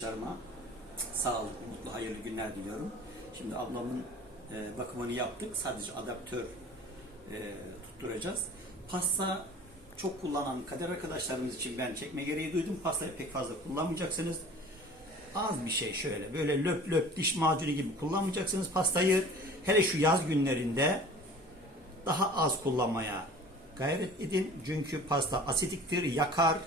Arkadaşlarıma sağlıklı, mutlu, hayırlı günler diliyorum. Şimdi ablamın e, bakımını yaptık. Sadece adaptör e, tutturacağız. Pasta çok kullanan kader arkadaşlarımız için ben çekme gereği duydum. Pastayı pek fazla kullanmayacaksınız. Az bir şey şöyle böyle löp löp diş macunu gibi kullanmayacaksınız pastayı. Hele şu yaz günlerinde daha az kullanmaya gayret edin. Çünkü pasta asitiktir, yakar,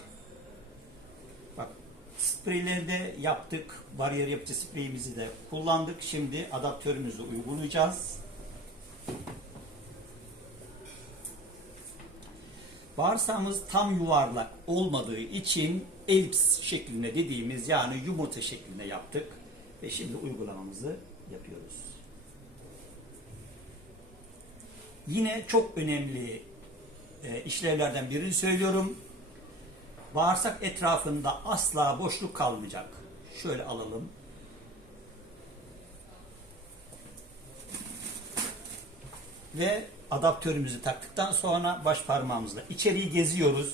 spreyleri de yaptık. Bariyer yapıcı spreyimizi de kullandık. Şimdi adaptörümüzü uygulayacağız. Bağırsağımız tam yuvarlak olmadığı için elips şeklinde dediğimiz yani yumurta şeklinde yaptık. Ve şimdi uygulamamızı yapıyoruz. Yine çok önemli e, işlevlerden birini söylüyorum. Bağırsak etrafında asla boşluk kalmayacak. Şöyle alalım. Ve adaptörümüzü taktıktan sonra baş parmağımızla içeriği geziyoruz.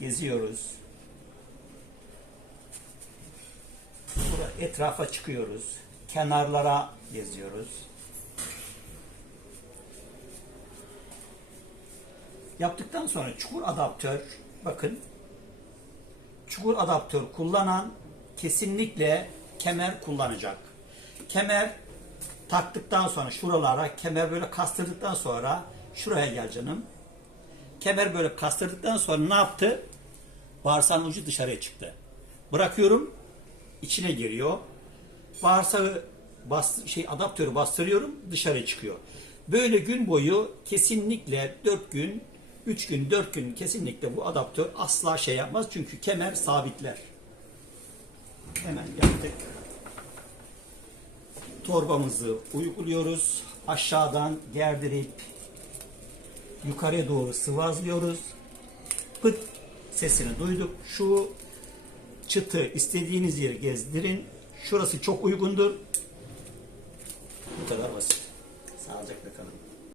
Geziyoruz. Burada etrafa çıkıyoruz. Kenarlara geziyoruz. Yaptıktan sonra çukur adaptör bakın çukur adaptör kullanan kesinlikle kemer kullanacak. Kemer taktıktan sonra şuralara kemer böyle kastırdıktan sonra şuraya gel canım. Kemer böyle kastırdıktan sonra ne yaptı? Bağırsağın ucu dışarıya çıktı. Bırakıyorum içine giriyor. Bağırsağı bas, şey adaptörü bastırıyorum dışarı çıkıyor. Böyle gün boyu kesinlikle 4 gün 3 gün 4 gün kesinlikle bu adaptör asla şey yapmaz çünkü kemer sabitler. Hemen yaptık. Torbamızı uyguluyoruz. Aşağıdan gerdirip yukarıya doğru sıvazlıyoruz. Pıt sesini duyduk. Şu çıtı istediğiniz yeri gezdirin. Şurası çok uygundur. Bu kadar basit. Sağlıcakla kalın.